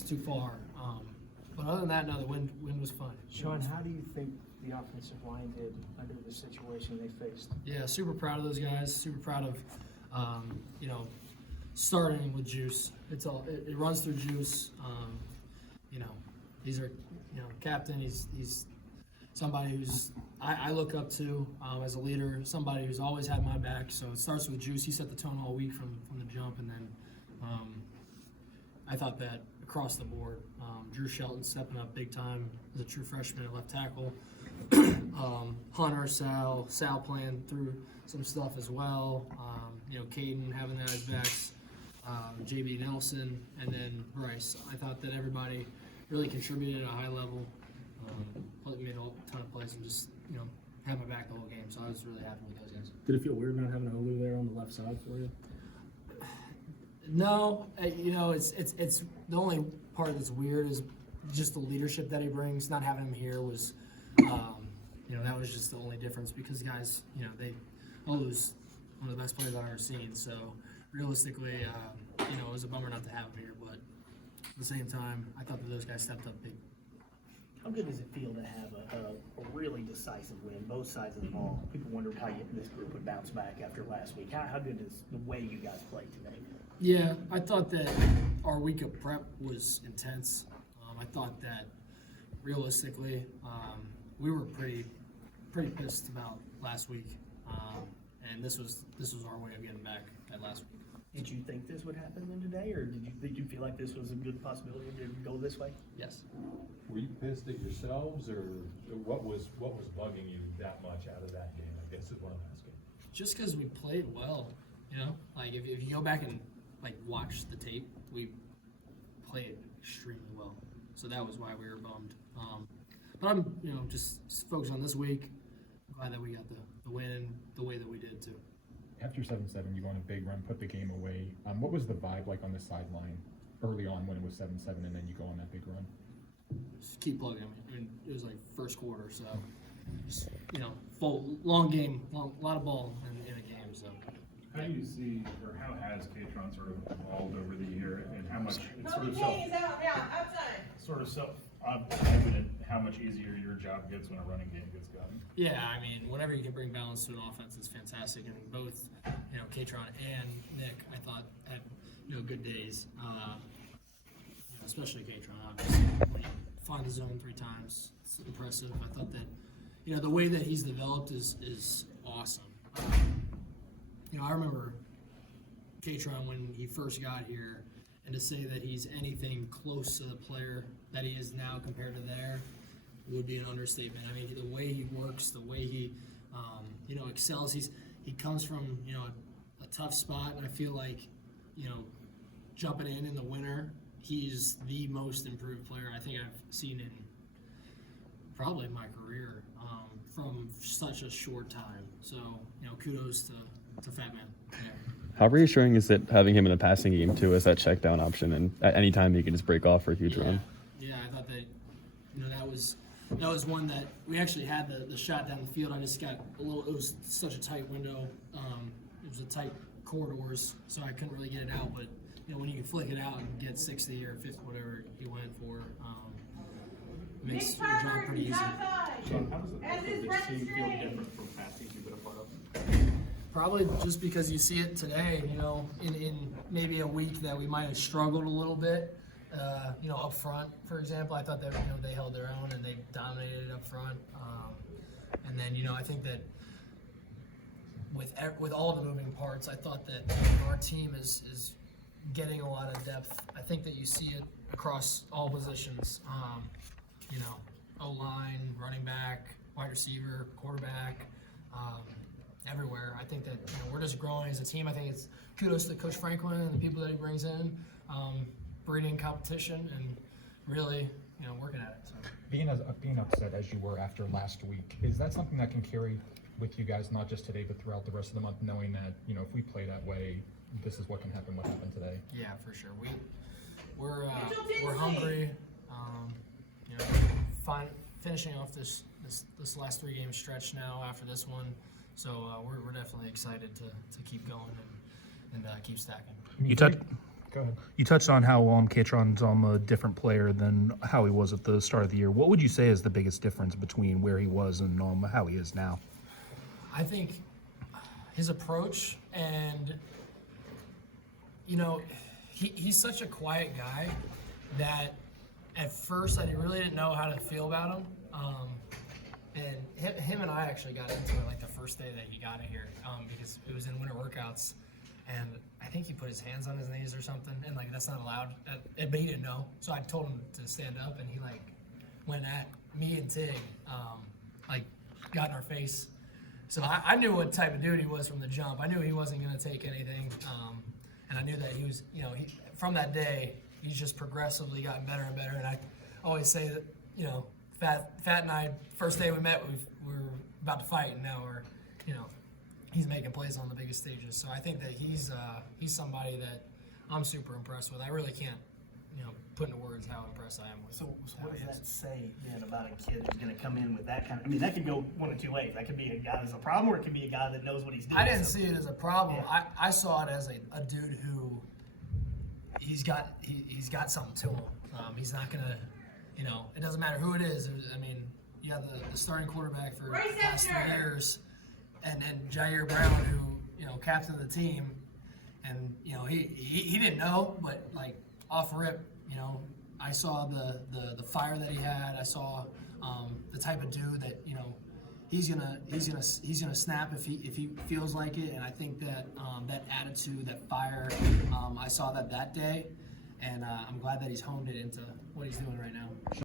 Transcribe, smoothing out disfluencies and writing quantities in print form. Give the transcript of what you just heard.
was too far. But other than that, no, the wind was fun. Sean, how do you think the offensive line did under the situation they faced? Yeah, super proud of those guys. Super proud of, starting with Juice. It runs through Juice. He's our, captain. He's somebody who's I look up to as a leader. Somebody who's always had my back. So it starts with Juice. He set the tone all week from the jump, and then I thought that across the board. Drew Shelton stepping up big time as a true freshman at left tackle. Hunter, Sal playing through some stuff as well. Caden having that as backs. JB Nelson, and then Bryce. I thought that everybody really contributed at a high level. Made a ton of plays and just had my back the whole game. So I was really happy with those guys. Did it feel weird not having Olu there on the left side for you? No, it's the only part that's weird is just the leadership that he brings. Not having him here was, that was just the only difference because guys, Olu's one of the best players I've ever seen. So realistically, it was a bummer not to have him here. But at the same time, I thought that those guys stepped up big. How good does it feel to have a really decisive win, both sides of the ball? People wondered how this group would bounce back after last week. How good is the way you guys played today? Yeah, I thought that our week of prep was intense. I thought that realistically, we were pretty pissed about last week, and this was our way of getting back at last week. Did you think this would happen then today, or did you feel like this was a good possibility to go this way? Yes. Were you pissed at yourselves, or what was bugging you that much out of that game? I guess is what I'm asking. Just because we played well, like if you go back and watch the tape, we played extremely well. So that was why we were bummed. But I'm just focused on this week. I'm glad that we got the win the way that we did too. After 7-7, you go on a big run, put the game away. What was the vibe like on the sideline early on when it was 7-7, and then you go on that big run? Just keep plugging. I mean, it was like first quarter, so just full long game, a lot of ball in a game. So how do you see, or how has K-Tron sort of evolved over the year, and how much it's sort of self-evident how much easier your job gets when a running game gets going? Yeah, I mean, whenever you can bring balance to an offense, it's fantastic. And both, K-Tron and Nick, I thought had good days. Especially K-Tron, obviously. When you find the zone 3 times, it's impressive. I thought that, the way that he's developed is awesome. I remember K-Tron when he first got here, and to say that he's anything close to the player that he is now compared to there would be an understatement. I mean, the way he works, the way he, excels. He comes from a tough spot, and I feel like jumping in the winter, he's the most improved player I think I've seen in probably my career from such a short time. So kudos to Fat Man. Yeah. How reassuring is it having him in the passing game too as that check down option, and at any time he can just break off for a huge run? Yeah, I thought that that was one that we actually had the shot down the field. I just got it was such a tight window. It was a tight corridors, so I couldn't really get it out. But when you can flick it out and get 60 or 50, whatever he went for, it makes your job pretty easy. Sean, how does this team feel different from past teams you've been a part of? Probably just because you see it today, in maybe a week that we might have struggled a little bit. Up front, for example, I thought that they held their own and they dominated up front. And then I think that with all the moving parts, I thought that our team is getting a lot of depth. I think that you see it across all positions. O-line, running back, wide receiver, quarterback. Everywhere. I think that we're just growing as a team. I think it's kudos to Coach Franklin and the people that he brings in, breeding competition and really working at it. So. Being upset as you were after last week, is that something that can carry with you guys not just today but throughout the rest of the month, knowing that if we play that way, this is what can happen. What happened today? Yeah, for sure. We're hungry. Finishing off this last 3-game stretch now after this one. So we're definitely excited to keep going and keep stacking. You touched. Go ahead. You touched on how Katron's a different player than how he was at the start of the year. What would you say is the biggest difference between where he was and how he is now? I think his approach and, you know, he's such a quiet guy that at first I really didn't know how to feel about him. And him and I actually got into it like the first day that he got here because it was in winter workouts. And I think he put his hands on his knees or something, and like that's not allowed. But he didn't know, so I told him to stand up, and he like went at me and Tig, like got in our face. So I knew what type of dude he was from the jump. I knew he wasn't going to take anything, and I knew that he was, you know, from that day he's just progressively gotten better and better. And I always say that, you know, Fat and I, first day we met, we were about to fight, and now we're, you know, he's making plays on the biggest stages. So I think that he's somebody that I'm super impressed with. I really can't, you know, put into words how impressed I am with. So how what he does is. that say then about a kid who's going to come in with that kind of? I mean, that could go one of two ways. That could be a guy that's a problem, or it could be a guy that knows what he's doing. I didn't see it as a problem. Yeah. I saw it as a dude who he's got something to him. He's not gonna, you know, it doesn't matter who it is. I mean, you have the starting quarterback for the past 3 years, and Jair Brown, who, you know, captain of the team, and you know he didn't know, but like off rip, you know, I saw the fire that he had. I saw the type of dude that, you know, he's gonna snap if he feels like it, and I think that that attitude, that fire, I saw that day, and I'm glad that he's honed it into what he's doing right now.